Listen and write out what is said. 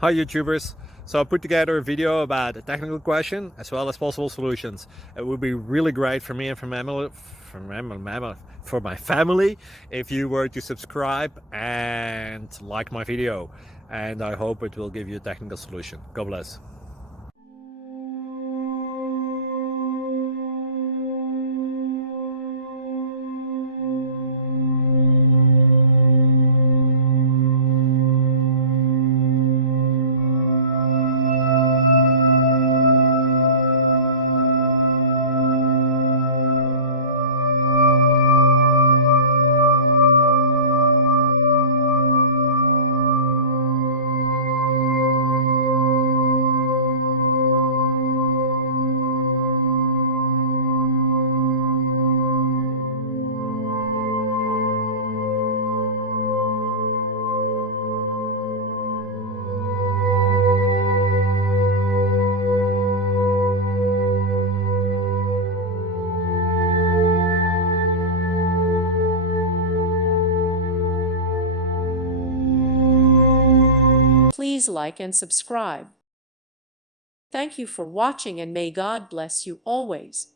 Hi YouTubers. So I put together a video about a technical question as well as possible solutions. It would be really great for me and for my family if you were to subscribe and like my video. And I hope it will give you a technical solution. God bless. Please like and subscribe. Thank you for watching and may God bless you always.